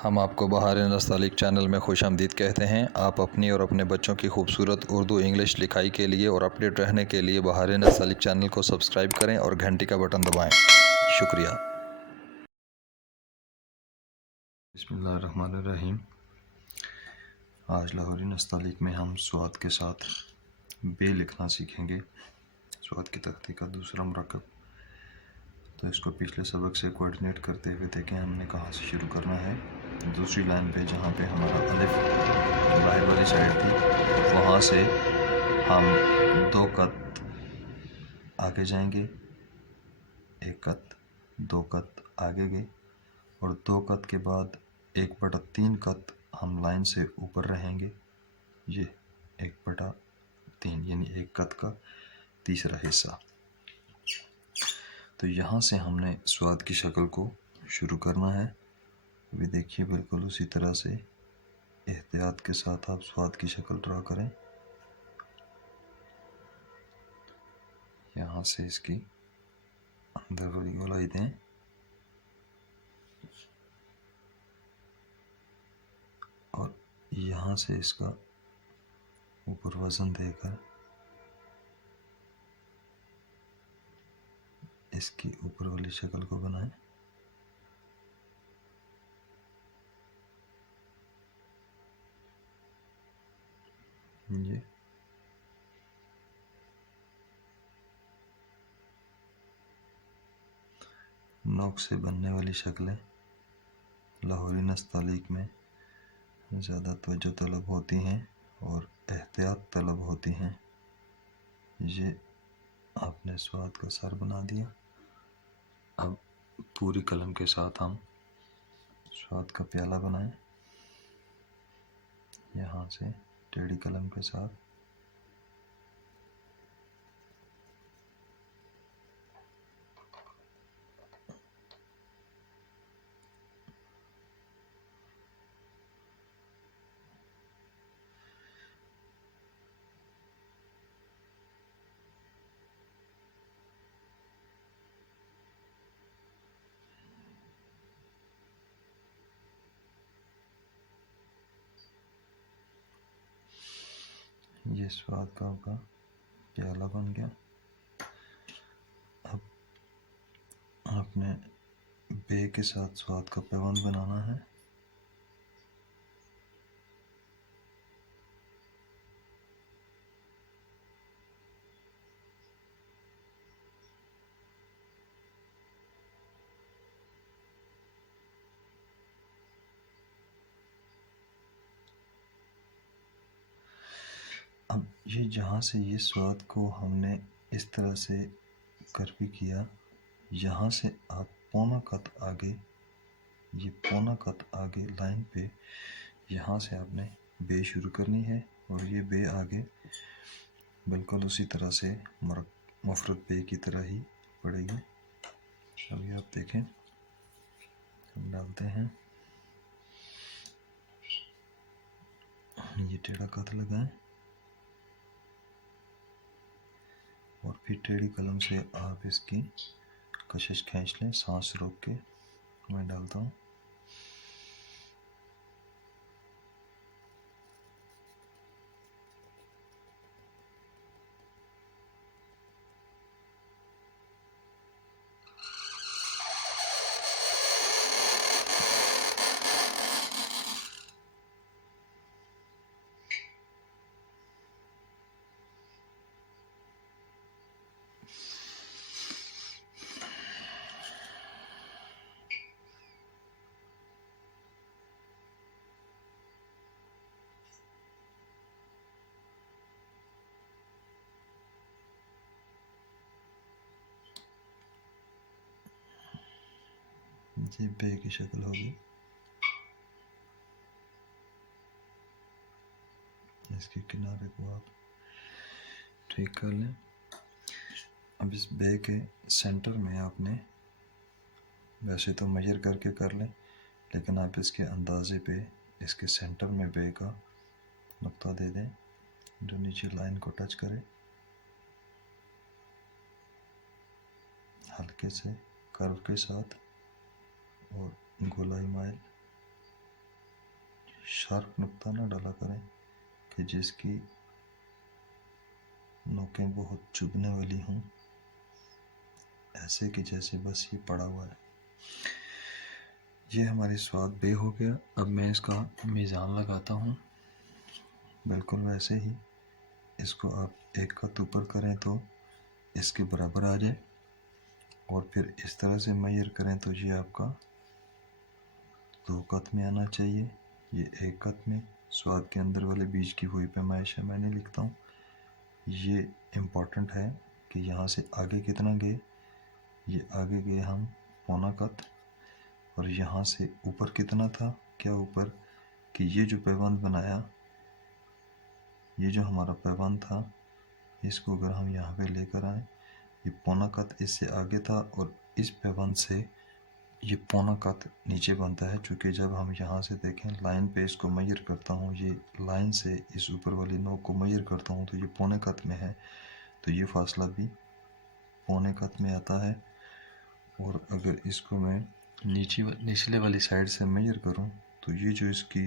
हम आपको बहार नस्तालिक चैनल में खुशामदीद कहते हैं। आप अपनी और अपने बच्चों की खूबसूरत उर्दू इंग्लिश लिखाई के लिए और अपडेट रहने के लिए बहार नस्तालिक चैनल को सब्सक्राइब करें और घंटी का बटन दबाएं। शुक्रिया। बिस्मिल्लाहिर्रहमानिर्रहीम। आज लाहौरी नस्तालिक में हम स्वाद के साथ बे लिखना सीखेंगे। स्वाद की तख्ती का दूसरा मरकब। तो इसको पिछले सबक से कोऑर्डिनेट करते हुए देखें हमने कहाँ से शुरू करना है। दूसरी लाइन पे जहाँ पे हमारा अलिफ बाहर वाली साइड थी वहाँ से हम 2 कत आगे जाएंगे, 1 कत 2 कत आगे गए और 2 कत के बाद 1/3 कत हम लाइन से ऊपर रहेंगे। ये 1/3 यानी 1 कत का तीसरा हिस्सा। तो यहाँ से हमने स्वाद की शक्ल को शुरू करना है। अभी देखिए बिल्कुल उसी तरह से एहतियात के साथ आप स्वाद की शक्ल ड्रा करें। यहाँ से इसकी अंदर वाली गोलाई दें और यहाँ से इसका ऊपर वज़न देकर इसकी ऊपर वाली शक्ल को बनाएं। ये नोक से बनने वाली शक्लें लाहौरी नस्तालिक में ज़्यादा तवज्जो तलब होती हैं और एहतियात तलब होती हैं। ये आपने स्वाद का सर बना दिया। अब पूरी कलम के साथ हम स्वाद का प्याला बनाएं। यहाँ से टेढ़ी कलम के साथ ये स्वाद का आपका प्याला बन गया। अब आपने बे के साथ स्वाद का पैबंद बनाना है। अब ये जहाँ से ये स्वाद को हमने इस तरह से कर्वी किया, यहाँ से आप पौना कत आगे, ये पौना कत आगे लाइन पे यहाँ से आपने बे शुरू करनी है और ये बे आगे बिल्कुल उसी तरह से मुफरद बे की तरह ही पड़ेगी। अभी आप देखें हम डालते हैं, ये टेढ़ा कत लगाएं और फिर टेढ़ी कलम से आप इसकी कशिश खींच लें सांस रोक के। मैं डालता हूँ। ये बे की शक्ल होगी। इसके किनारे को आप ठीक कर लें। अब इस बे के सेंटर में आपने वैसे तो मेजर करके कर लें, लेकिन आप इसके अंदाजे पे इसके सेंटर में बे का नुक्ता दे दें जो नीचे लाइन को टच करे। हल्के से कर्व के साथ और गोलाई माइल शार्प नुक्ता ना डाला करें कि जिसकी नोकें बहुत चुभने वाली हों, ऐसे कि जैसे बस ये पड़ा हुआ है। ये हमारी स्वाद बे हो गया। अब मैं इसका मीज़ान लगाता हूँ। बिल्कुल वैसे ही इसको आप एक कत ऊपर करें तो इसके बराबर आ जाए, और फिर इस तरह से मेजर करें तो ये आपका 2 कत में आना चाहिए। ये 1 कत में स्वाद के अंदर वाले बीज की हुई पैमाइश है, मैंने लिखता हूँ। ये इम्पॉर्टेंट है कि यहाँ से आगे कितना गए। ये आगे गए हम पौना कत, और यहाँ से ऊपर कितना था, क्या ऊपर कि ये जो पैबंद बनाया, ये जो हमारा पैबंद था, इसको अगर हम यहाँ पे लेकर आए, ये पौना कत इससे आगे था, और इस पैबंद से ये पौना कत नीचे बनता है। चूँकि जब हम यहाँ से देखें लाइन पे इसको मेजर करता हूँ, ये लाइन से इस ऊपर वाली नोक को मेजर करता हूँ तो ये पौने कत में है, तो ये फासला भी पौने कत में आता है। और अगर इसको मैं निचले वाली साइड से मेजर करूँ तो ये जो इसकी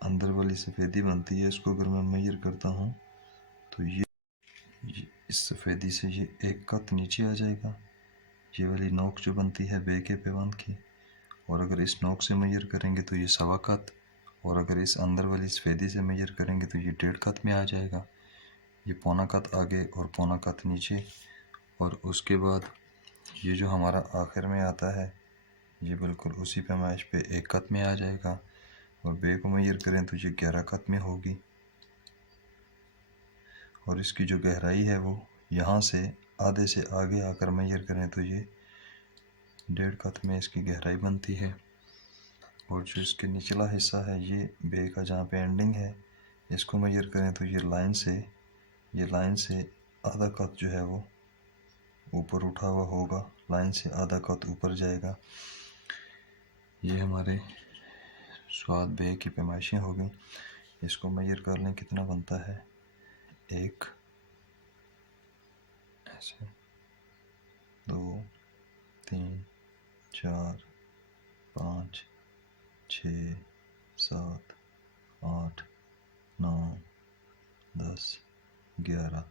अंदर वाली सफ़ेदी बनती है, इसको अगर मैं मेजर करता हूँ तो ये इस सफ़ेदी से ये 1 कत नीचे आ जाएगा। ये वाली नोक जो बनती है बे के पैबंद की, और अगर इस नोक से मेजर करेंगे तो ये 1.25 कत, और अगर इस अंदर वाली सफ़ेदी से मेजर करेंगे तो ये 1.5 कत में आ जाएगा। ये पौना कत आगे और पौना कत नीचे, और उसके बाद ये जो हमारा आखिर में आता है ये बिल्कुल उसी पैमाइश पे 1 कत में आ जाएगा। और बे को मेजर करें तो ये 11 कत में होगी, और इसकी जो गहराई है वो यहाँ से आधे से आगे आकर मेजर करें तो ये 1.5 कत में इसकी गहराई बनती है। और जो इसके निचला हिस्सा है, ये बे का जहाँ पे एंडिंग है, इसको मेजर करें तो ये लाइन से आधा कत जो है वो ऊपर उठा हुआ होगा, लाइन से आधा कत ऊपर जाएगा। ये हमारे स्वाद बे की पैमाइशें हो गई। इसको मेजर कर लें कितना बनता है। 1 ऐसे, 2 3 4 5 6 7 8 9 10 11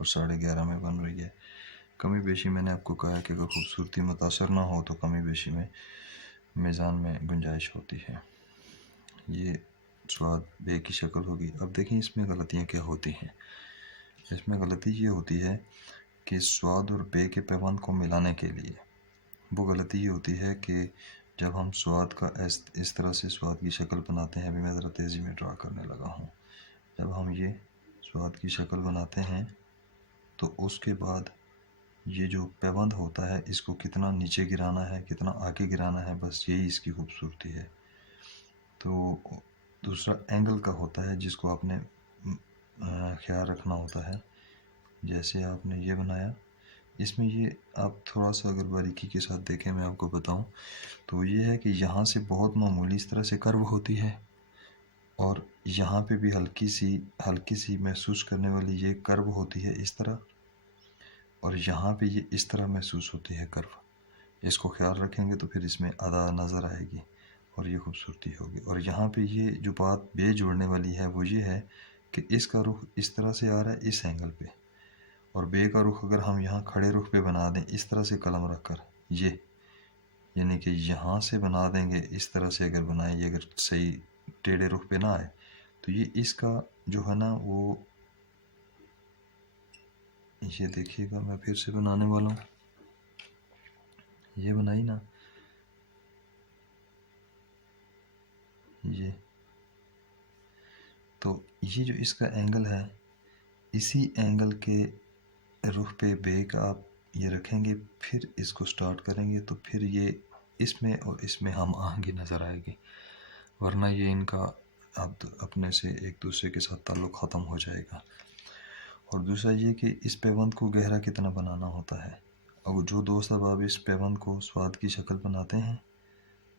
और 11:30 में बन रही है। कमी बेशी मैंने आपको कहा कि अगर खूबसूरती मुतासर ना हो तो कमी बेशी में मीज़ान में गुंजाइश होती है। ये स्वाद बे की शक्ल होगी। अब देखें इसमें गलतियाँ क्या होती हैं। इसमें गलती ये होती है कि स्वाद और बे के पैबंद को मिलाने के लिए वो गलती ये होती है कि जब हम स्वाद का इस तरह से स्वाद की शक्ल बनाते हैं, अभी मैं ज़रा तेज़ी में ड्रा करने लगा हूँ। जब हम ये स्वाद की शक्ल बनाते हैं तो उसके बाद ये जो पैबंद होता है इसको कितना नीचे गिराना है, कितना आगे गिराना है, बस यही इसकी खूबसूरती है। तो दूसरा एंगल का होता है जिसको आपने ख्याल रखना होता है। जैसे आपने ये बनाया, इसमें ये आप थोड़ा सा अगर बारीकी के साथ देखें, मैं आपको बताऊं तो ये है कि यहाँ से बहुत मामूली इस तरह से कर्व होती है, और यहाँ पे भी हल्की सी महसूस करने वाली ये कर्व होती है इस तरह, और यहाँ पे ये इस तरह महसूस होती है कर्व। इसको ख्याल रखेंगे तो फिर इसमें अदा नज़र आएगी और ये खूबसूरती होगी। और यहाँ पे ये जो बात बे जोड़ने वाली है वो ये है कि इसका रुख इस तरह से आ रहा है इस एंगल पे, और बे का रुख अगर हम यहाँ खड़े रुख पे बना दें इस तरह से कलम रख कर, ये यानी कि यहाँ से बना देंगे इस तरह से, अगर बनाएं ये अगर सही टेढ़े रुख पे ना आए तो ये इसका जो है ना वो, ये देखिएगा मैं फिर से बनाने वाला हूँ। ये बनाई ना, ये तो ये जो इसका एंगल है, इसी एंगल के रुख पे बे का आप ये रखेंगे, फिर इसको स्टार्ट करेंगे तो फिर ये इसमें और इसमें हम आगे नज़र आएगी, वरना ये इनका अब अपने से एक दूसरे के साथ ताल्लुक़ ख़त्म हो जाएगा। और दूसरा ये कि इस पैबंद को गहरा कितना बनाना होता है। अब जो दोस्त अब आप इस पैबंद को स्वाद की शक्ल बनाते हैं,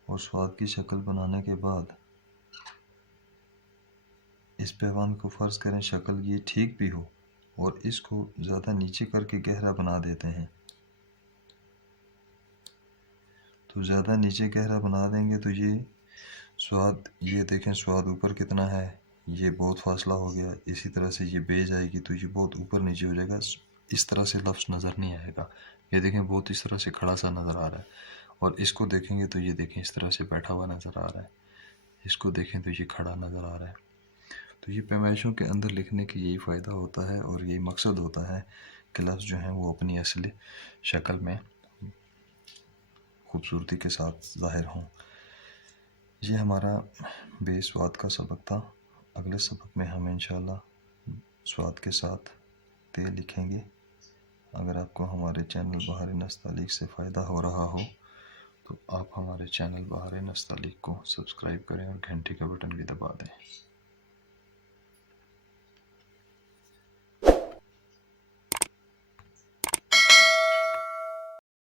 और स्वाद की शक्ल बनाने के बाद इस पैबंद को फ़र्ज़ करें शक्ल ये ठीक भी हो, और इसको ज़्यादा नीचे करके गहरा बना देते हैं, तो ज़्यादा नीचे गहरा बना देंगे तो ये स्वाद ये देखें, स्वाद ऊपर कितना है, ये बहुत फासला हो गया। इसी तरह से ये बे जाएगी तो ये बहुत ऊपर नीचे हो जाएगा, इस तरह से लफ्ज़ नज़र नहीं आएगा। ये देखें बहुत इस तरह से खड़ा सा नज़र आ रहा है, और इसको देखेंगे तो ये देखें इस तरह से बैठा हुआ नज़र आ रहा है, इसको देखें तो ये खड़ा नज़र आ रहा है। तो ये पैमाइशों के अंदर लिखने की यही फ़ायदा होता है और यही मकसद होता है कि लफ्ज़ जो हैं वो अपनी असली शक्ल में खूबसूरती के साथ ज़ाहिर हों। ये हमारा बेस्वाद का सबक था। अगले सबक में हम इंशाल्लाह स्वाद के सात ते लिखेंगे। अगर आपको हमारे चैनल बहार नस्तालीक से फ़ायदा हो रहा हो तो आप हमारे चैनल बहार नस्तालीक को सब्सक्राइब करें और घंटी का बटन भी दबा दें।